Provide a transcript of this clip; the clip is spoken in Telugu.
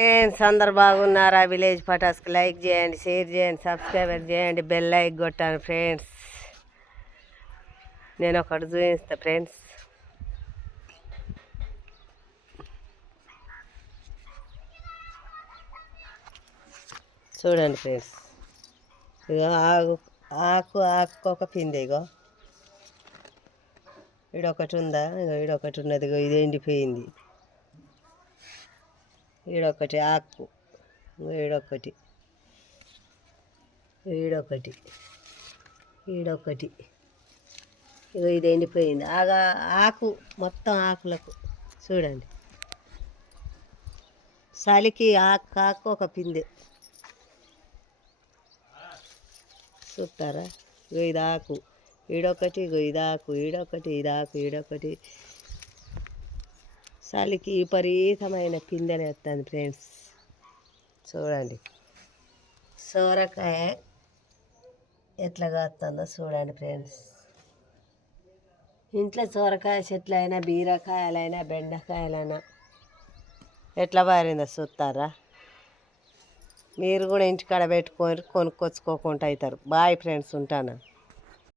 ఫ్రెండ్స్ అందరు బాగున్నారా విలేజ్ ఫటాస్కి లైక్ చేయండి షేర్ చేయండి సబ్స్క్రైబర్ చేయండి బెల్ లైక్ కొట్టాను ఫ్రెండ్స్. నేను ఒకటి చూపిస్తా ఫ్రెండ్స్. చూడండి ఫ్రెండ్స్. ఇగో ఆకు ఆకు ఆకు ఒక పిండి ఇగో. ఇడొకటి ఉందా? ఇగో ఈడొకటి ఉన్నది ఇగో ఇది ఎండిపోయింది ఈడొకటి ఆకు. ఇగో ఈడొకటి ఈడొకటి ఈడొకటి ఇగో ఇది ఎండిపోయింది. ఆగా ఆకు మొత్తం ఆకులకు చూడండి. చలికి ఆకు ఆకు ఒక పిందె. చూస్తారా? ఇగో ఇది ఆకు. ఈడొకటి ఇగో ఇది ఆకు. ఈడొకటి ఇది ఆకు. ఈడొకటి చలికి విపరీతమైన పిందెలు వస్తుంది ఫ్రెండ్స్. చూడండి. సోరకాయ ఎట్లా కాస్తుందో చూడండి ఫ్రెండ్స్. ఇంట్లో సోరకాయ చెట్లు అయినా బీరకాయలైనా బెండకాయలైనా ఎట్లా పారిందో చూస్తారా? మీరు కూడా ఇంటికాడ పెట్టుకొని కొనుక్కొచ్చుకోకుండా అవుతారు. బాయ్ ఫ్రెండ్స్ ఉంటాను.